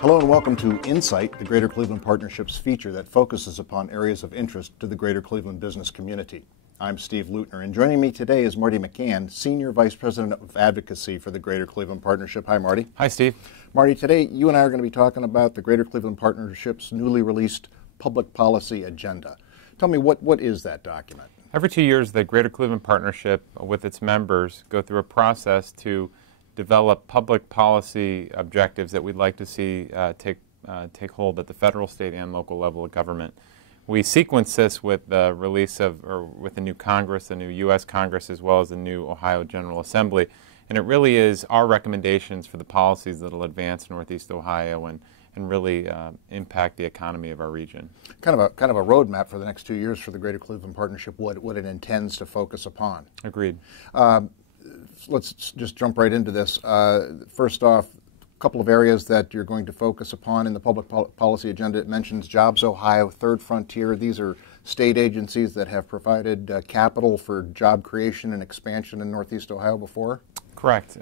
Hello and welcome to Insight, the Greater Cleveland Partnership's feature that focuses upon areas of interest to the Greater Cleveland business community. I'm Steve Lutner, and joining me today is Marty McCann, Senior Vice President of Advocacy for the Greater Cleveland Partnership. Hi, Marty. Hi, Steve. Marty, today you and I are going to be talking about the Greater Cleveland Partnership's newly released Public Policy Agenda. Tell me, what is that document? Every 2 years, the Greater Cleveland Partnership, with its members, go through a process to develop public policy objectives that we'd like to see take hold at the federal, state, and local level of government. We sequence this with the release of, or with the new Congress, the new U.S. Congress, as well as the new Ohio General Assembly. And it really is our recommendations for the policies that will advance Northeast Ohio and really impact the economy of our region. Kind of a roadmap for the next 2 years for the Greater Cleveland Partnership, what it intends to focus upon. Agreed. Let's just jump right into this. First off, a couple of areas that you're going to focus upon in the public policy agenda. It mentions Jobs Ohio, Third Frontier. These are state agencies that have provided capital for job creation and expansion in Northeast Ohio before. Correct.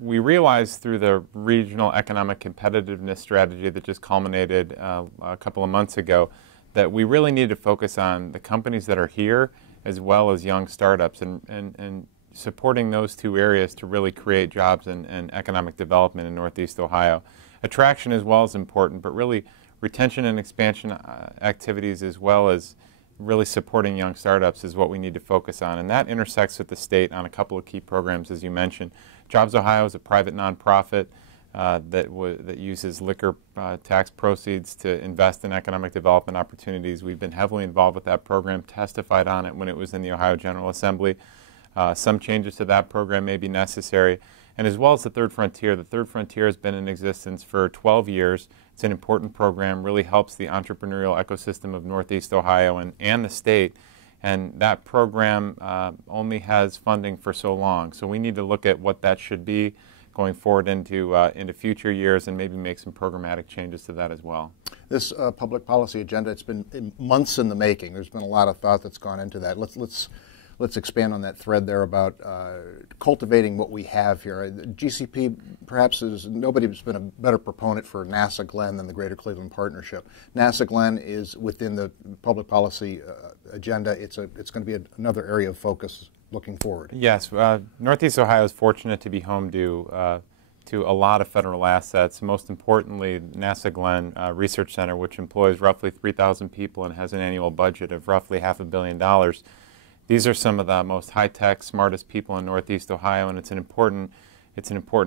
We realized through the regional economic competitiveness strategy that just culminated a couple of months ago that we really need to focus on the companies that are here as well as young startups and supporting those two areas to really create jobs and economic development in Northeast Ohio. Attraction as well is important, but really retention and expansion activities as well as really supporting young startups is what we need to focus on. And that intersects with the state on a couple of key programs, as you mentioned. Jobs Ohio is a private nonprofit that uses liquor tax proceeds to invest in economic development opportunities. We've been heavily involved with that program, testified on it when it was in the Ohio General Assembly. Some changes to that program may be necessary. And as well as the Third Frontier. The Third Frontier has been in existence for 12 years. It's an important program, really helps the entrepreneurial ecosystem of Northeast Ohio and the state. And that program only has funding for so long. So we need to look at what that should be going forward into future years and maybe make some programmatic changes to that as well. This public policy agenda, it's been months in the making. There's been a lot of thought that's gone into that. Let's expand on that thread there about cultivating what we have here. GCP perhaps nobody's been a better proponent for NASA Glen than the Greater Cleveland Partnership. NASA Glen is within the public policy agenda. It's going to be another area of focus looking forward. Yes, Northeast Ohio is fortunate to be home to a lot of federal assets. Most importantly, NASA Glen Research Center, which employs roughly 3,000 people and has an annual budget of roughly $500 million. These are some of the most high-tech, smartest people in Northeast Ohio, and it's an important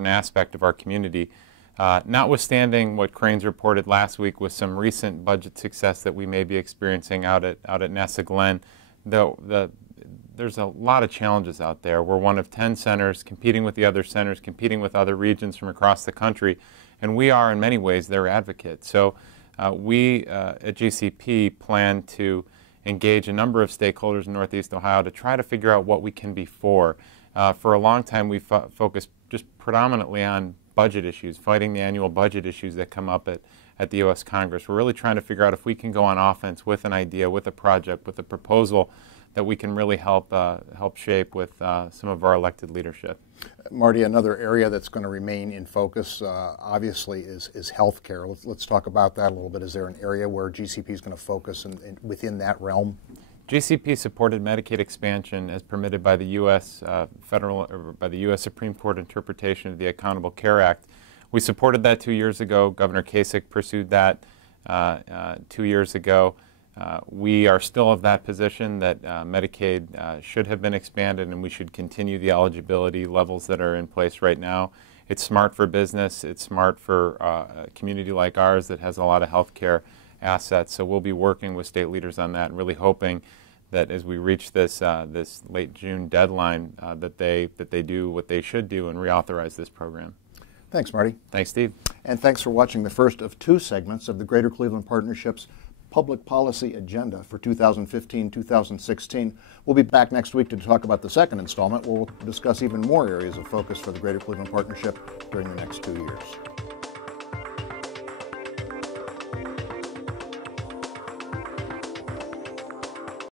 aspect of our community. Notwithstanding what Cranes reported last week with some recent budget success that we may be experiencing out at NASA Glen, there's a lot of challenges out there. We're one of 10 centers competing with the other centers, competing with other regions from across the country, and we are in many ways their advocates. So we at GCP plan to engage a number of stakeholders in Northeast Ohio to try to figure out what we can be for. For a long time, we focused just predominantly on budget issues, fighting the annual budget issues that come up at the U.S. Congress. We're really trying to figure out if we can go on offense with an idea, with a project, with a proposal that we can really help shape with some of our elected leadership. Marty, another area that's going to remain in focus, obviously, is healthcare. Let's talk about that a little bit. Is there an area where GCP is going to focus within that realm? GCP supported Medicaid expansion as permitted by the U.S. By the U.S. Supreme Court interpretation of the Accountable Care Act. We supported that 2 years ago. Governor Kasich pursued that 2 years ago. We are still of that position that Medicaid should have been expanded and we should continue the eligibility levels that are in place right now. It's smart for business. It's smart for a community like ours that has a lot of health care assets. So we'll be working with state leaders on that and really hoping that as we reach this late June deadline that they do what they should do and reauthorize this program. Thanks, Marty. Thanks, Steve. And thanks for watching the first of two segments of the Greater Cleveland Partnership's Public Policy Agenda for 2015-2016. We'll be back next week to talk about the second installment, where we'll discuss even more areas of focus for the Greater Cleveland Partnership during the next 2 years.